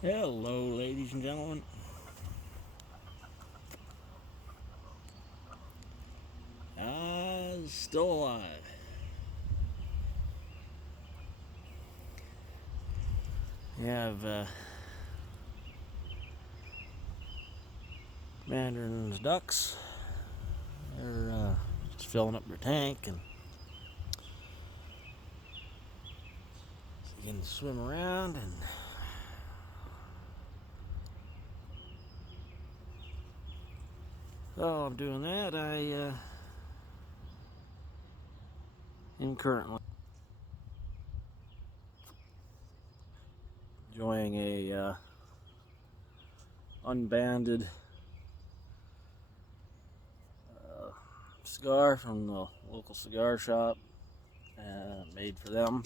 Hello, ladies and gentlemen. Still alive. We have Mandarin's ducks. They're just filling up their tank and you can swim around. And while I'm doing that, I am currently enjoying a unbanded cigar from the local cigar shop, made for them.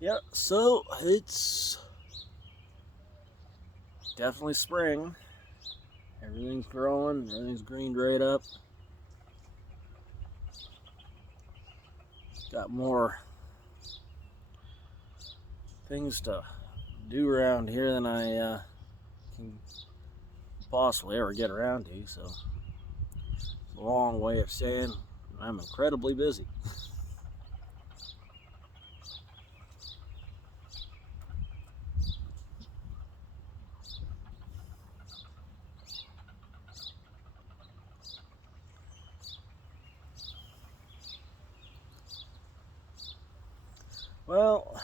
Yep, so it's definitely spring. Everything's growing, everything's greened right up. Got more things to do around here than I can possibly ever get around to, so it's a long way of saying I'm incredibly busy. Well,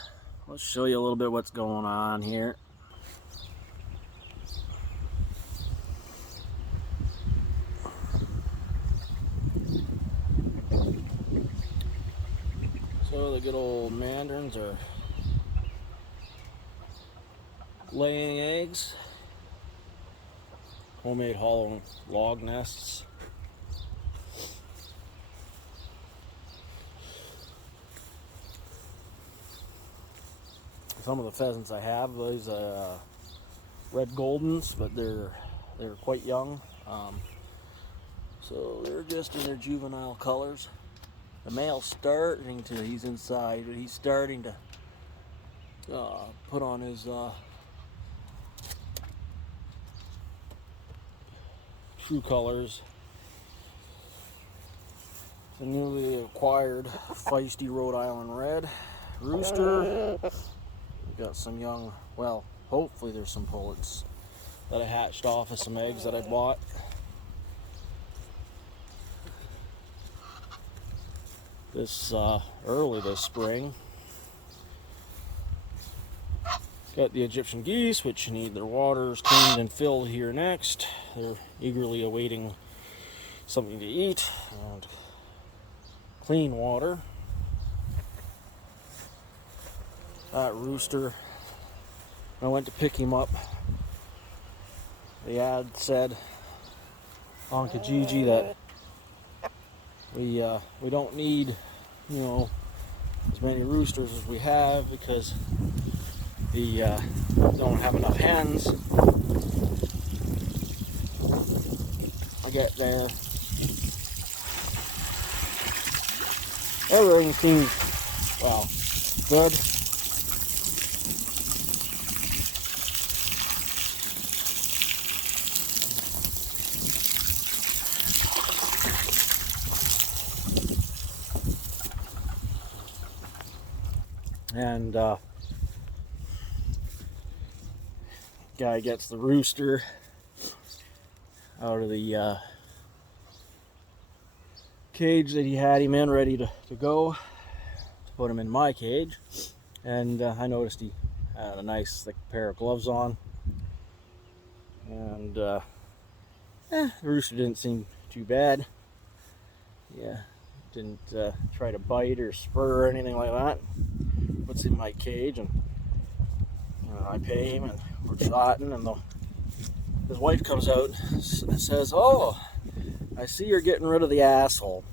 let's show you a little bit what's going on here. So the good old mandarins are laying eggs, homemade hollow log nests. Some of the pheasants I have, these red goldens, but they're quite young, so they're just in their juvenile colors. The male's starting to, he's inside, but he's starting to put on his true colors. The newly acquired feisty Rhode Island red rooster. We've got some young, well, hopefully there's some pullets that I hatched off of some eggs that I bought. This early this spring. Got the Egyptian geese, which need their waters cleaned and filled here next. They're eagerly awaiting something to eat and clean water. That rooster, when I went to pick him up, the ad said on Kijiji that we don't need, as many roosters as we have because we don't have enough hens. I get there, everything seems, well, good. And guy gets the rooster out of the cage that he had him in, ready to go, to put him in my cage. And I noticed he had a nice thick pair of gloves on. And the rooster didn't seem too bad. Yeah, didn't try to bite or spur or anything like that. Puts in my cage, and I pay him, and we're chatting, and his wife comes out and says, "Oh, I see you're getting rid of the asshole."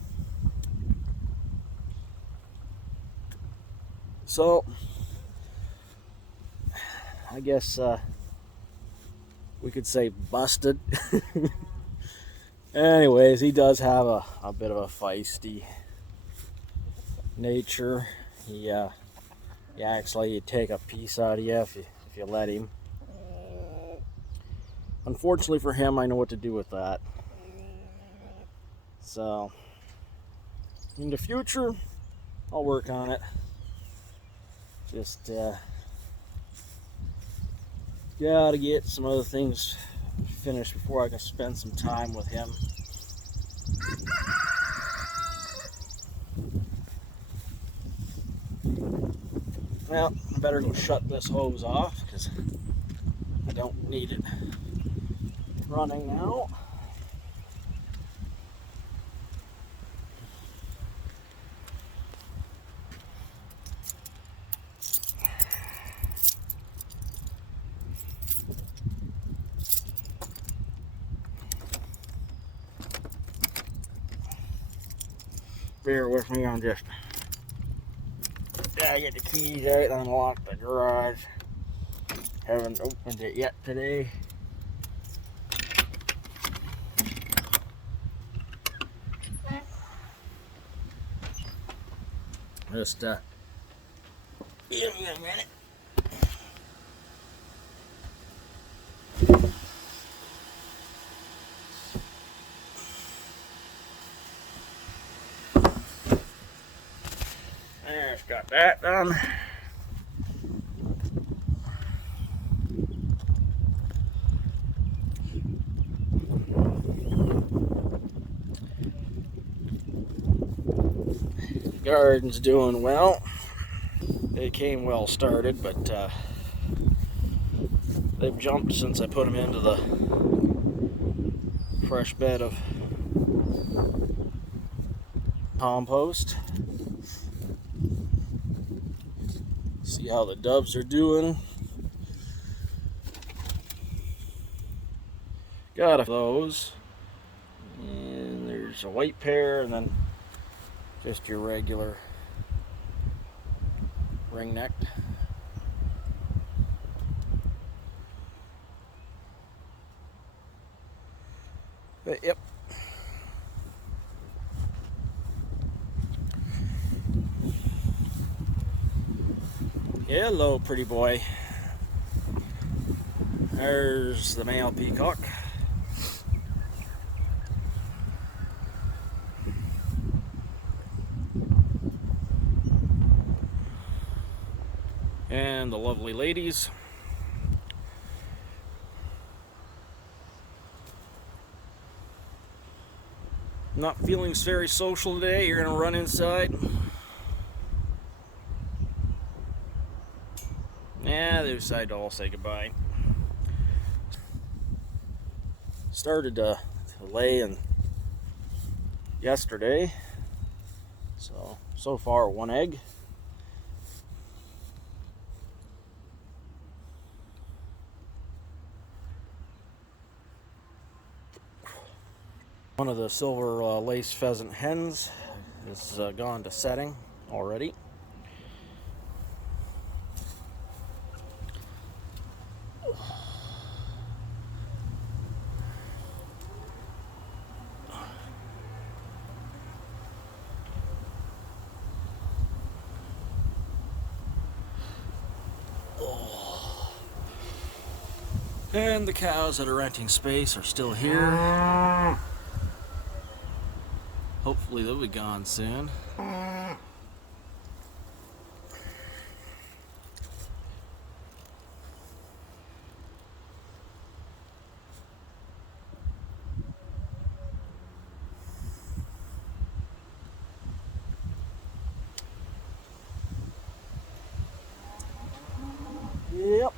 So I guess we could say busted. Anyways, he does have a bit of a feisty nature. He acts like he'd take a piece out of you if you let him. Unfortunately for him, I know what to do with that. So, in the future, I'll work on it. Just gotta get some other things finished before I can spend some time with him. Well, I better go shut this hose off because I don't need it running now. Bear with me, I'm just gotta get the keys out and unlock the garage. Haven't opened it yet today. Just give me a minute. There's got that done. The garden's doing well. They came well started, but they've jumped since I put them into the fresh bed of compost. See how the doves are doing. Got a those. And there's a white pair and then just your regular ring-necked. But yep. Hello, pretty boy. There's the male peacock. And the lovely ladies. Not feeling very social today. You're gonna run inside. Yeah, they decided to all say goodbye. Started to lay in yesterday. So far one egg. One of the silver lace pheasant hens is gone to setting already. And the cows that are renting space are still here. Hopefully they'll be gone soon. Yep.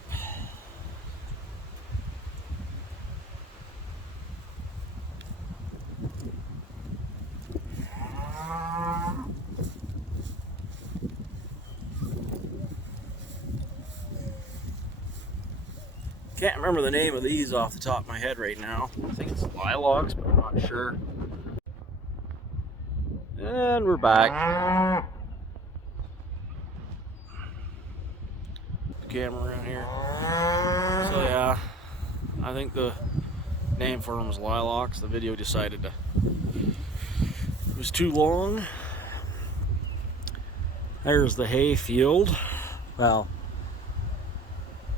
Can't remember the name of these off the top of my head right now. I think it's lilacs, but I'm not sure. And we're back. camera around here. So yeah, I think the name for them was Lilacs. The video decided it was too long. There's the hay field. Well,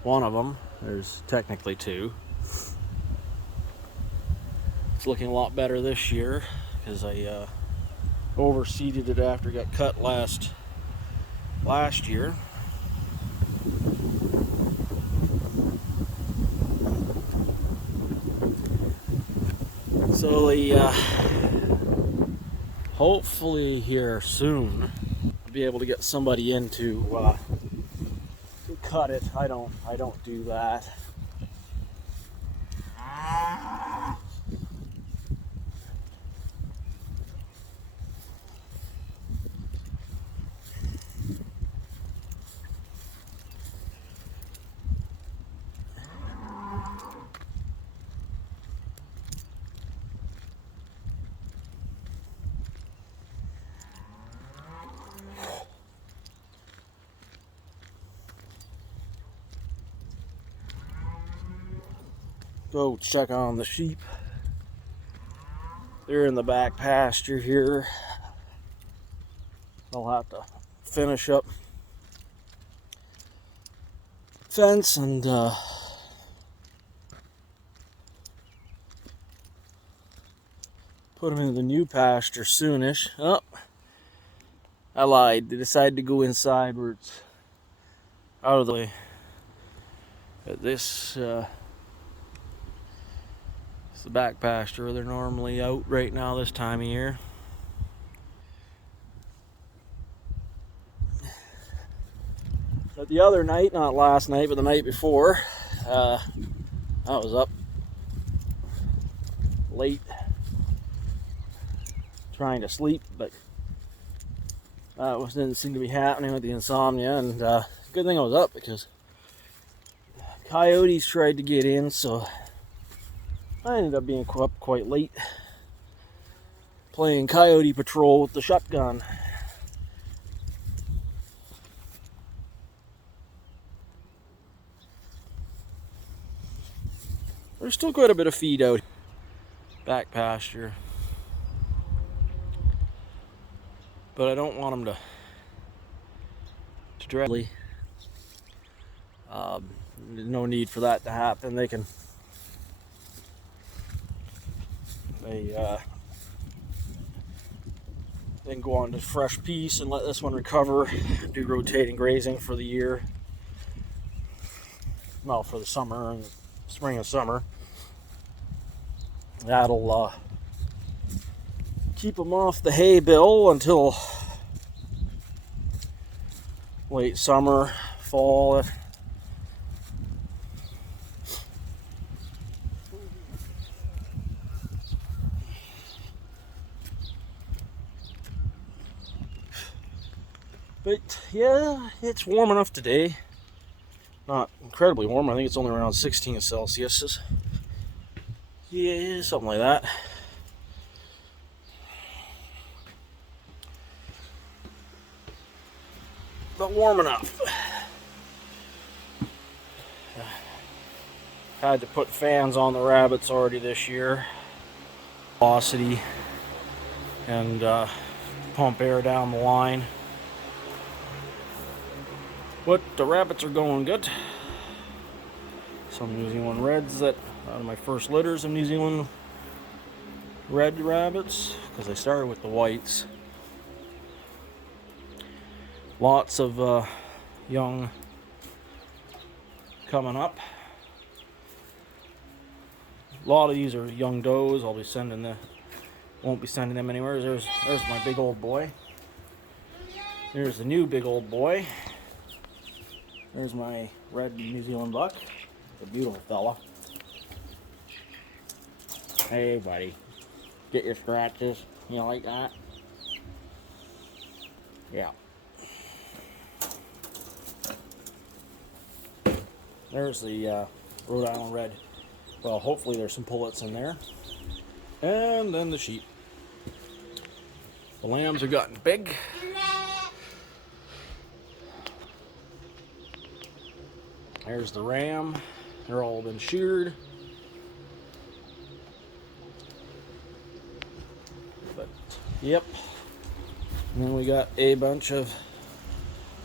one of them. There's technically two. It's looking a lot better this year because I overseeded it after it got cut last year. So hopefully here soon I'll be able to get somebody in to cut it. I don't do that. Go check on the sheep. They're in the back pasture here. I'll have to finish up fence and put them into the new pasture soonish. Oh, I lied. They decided to go inside where it's out of the way. But this it's the back pasture. They're normally out right now this time of year. But the other night, not last night, but the night before, I was up late trying to sleep, but didn't seem to be happening with the insomnia. And good thing I was up because coyotes tried to get in, so I ended up being up quite late playing coyote patrol with the shotgun. There's still quite a bit of feed out back pasture, but I don't want them to directly. No need for that to happen. They can go on to fresh piece and let this one recover, do rotating grazing for the year. Well, for the summer and spring and summer. That'll keep them off the hay bill until late summer, fall. But yeah, it's warm enough today. Not incredibly warm. I think it's only around 16 Celsius. Yeah, something like that. But warm enough. Had to put fans on the rabbits already this year. Velocity and pump air down the line. But the rabbits are going good. Some New Zealand Reds that out of my first litters of New Zealand red rabbits, because I started with the whites. Lots of young coming up. A lot of these are young does. I'll be sending won't be sending them anywhere. There's my big old boy. There's the new big old boy. There's my red New Zealand buck. A beautiful fella. Hey buddy, get your scratches. You like that? Yeah. There's the Rhode Island Red. Well, hopefully there's some pullets in there. And then the sheep. The lambs are gotten big. There's the ram. They're all been sheared. But, yep. And then we got a bunch of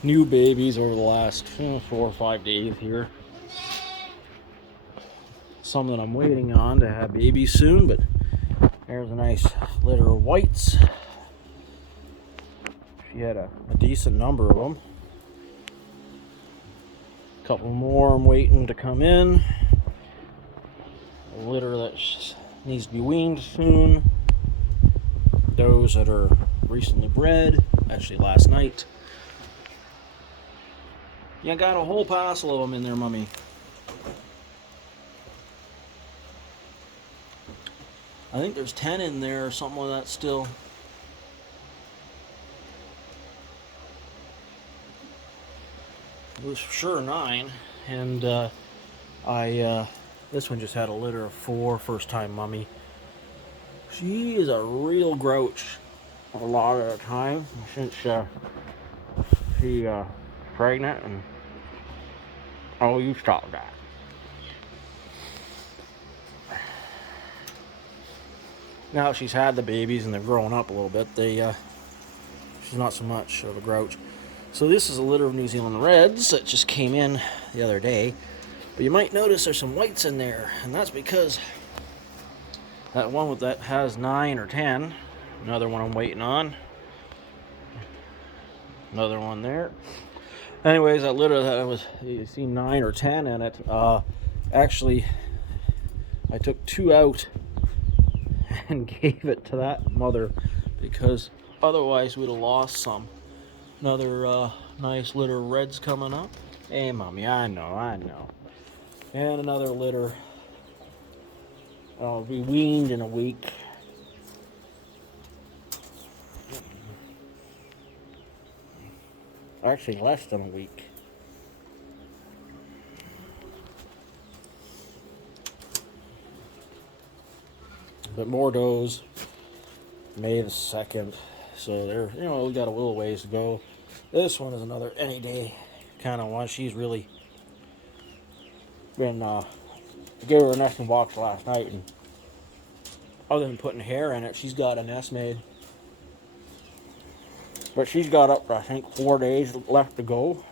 new babies over the last 4 or 5 days here. Some that I'm waiting on to have babies soon, but there's a nice litter of whites. She had a decent number of them. A couple more I'm waiting to come in. A litter that needs to be weaned soon. Those that are recently bred, actually last night. You got a whole parcel of them in there, Mummy. I think there's 10 in there or something like that still. It was for sure 9. And this one just had a litter of 4, first time Mummy. She is a real grouch a lot of the time since she's pregnant. And oh, you stop that. Now she's had the babies and they're growing up a little bit, she's not so much of a grouch. So this is a litter of New Zealand Reds that just came in the other day. But you might notice there's some whites in there, and that's because that one that has 9 or 10, another one I'm waiting on, another one there. Anyways, that litter that was, you see 9 or 10 in it, actually I took 2 out and gave it to that mother because otherwise we'd have lost some. Another nice litter of reds coming up. Hey, Mommy, I know. And another litter. I'll be weaned in a week. Actually, less than a week. But more does May the 2nd. So there, we got a little ways to go. This one is another any day kind of one. She's really been, gave her a nesting box last night, and other than putting hair in it, she's got a nest made. But she's got up, I think, 4 days left to go.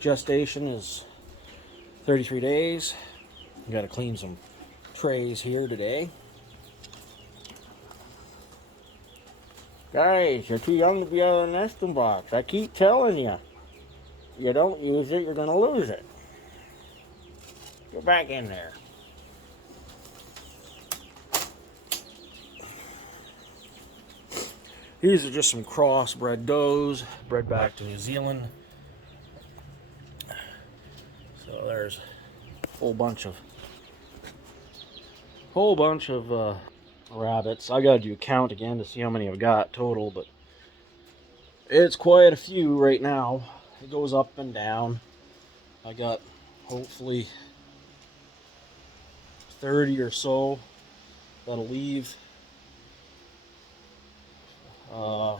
Gestation is 33 days. Got to clean some trays here today. Guys, you're too young to be out of the nesting box. I keep telling you. You don't use it, you're going to lose it. Get back in there. These are just some crossbred does, bred back to New Zealand. So there's a whole bunch of rabbits. I gotta do a count again to see how many I've got total, but it's quite a few right now. It goes up and down. I got hopefully 30 or so that'll leave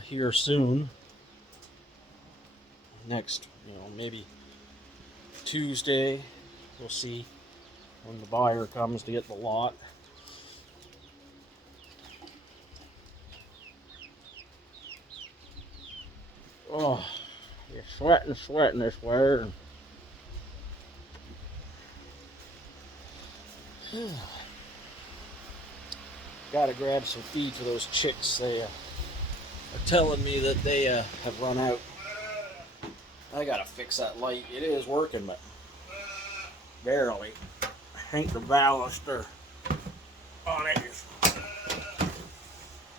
here soon. Next, maybe Tuesday. We'll see when the buyer comes to get the lot. Oh, you're sweating this way. Gotta grab some feed to those chicks. They are telling me that they have run out. I gotta fix that light. It is working, but barely. I think the baluster on it is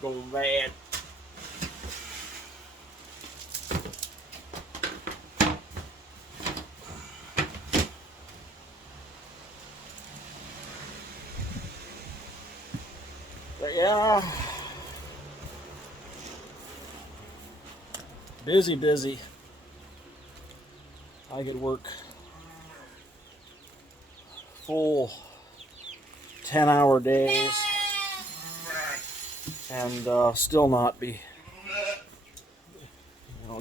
going bad. But yeah, busy. I could work full 10-hour days and still not be,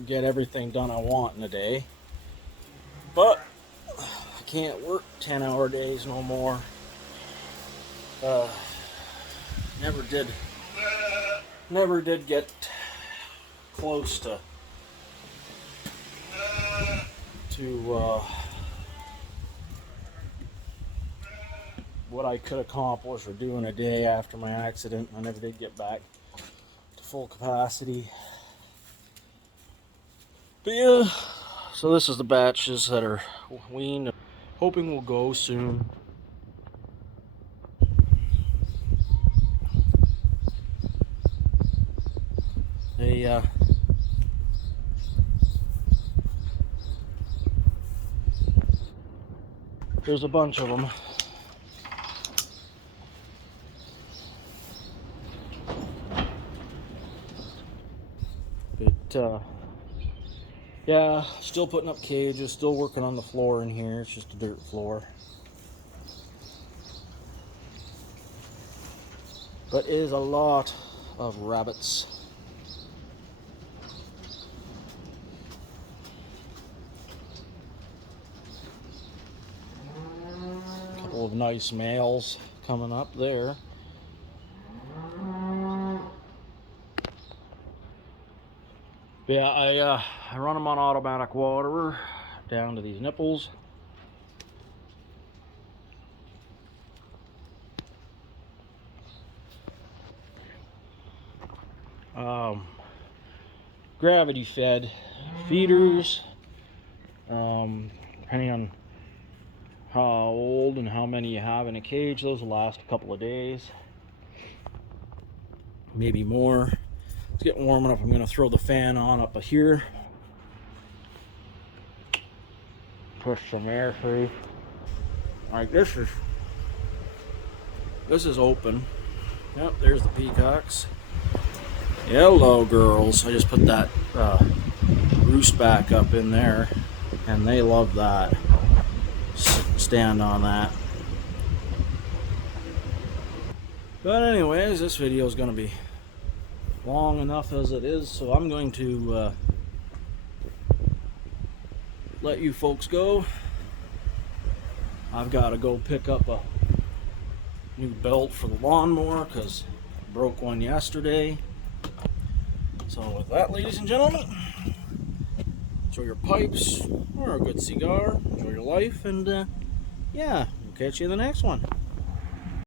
get everything done I want in a day. But can't work 10-hour days no more. Uh, never did get close to what I could accomplish or do in a day after my accident. I never did get back to full capacity. But yeah, so this is the batches that are weaned. Hoping will go soon. There's a bunch of them. But yeah, still putting up cages, still working on the floor in here. It's just a dirt floor. But it is a lot of rabbits. A couple of nice males coming up there. Yeah, I run them on automatic water down to these nipples. Gravity fed feeders, depending on how old and how many you have in a cage, those will last a couple of days, maybe more. It's getting warm enough. I'm going to throw the fan on up here, push some air through. Alright, this is open. Yep, there's the peacocks. Hello, girls. I just put that roost back up in there, and they love that. Stand on that. But anyways, this video is going to be long enough as it is, so I'm going to let you folks go. I've got to go pick up a new belt for the lawnmower because I broke one yesterday. So with that, ladies and gentlemen, enjoy your pipes or a good cigar, enjoy your life, and yeah, we'll catch you in the next one.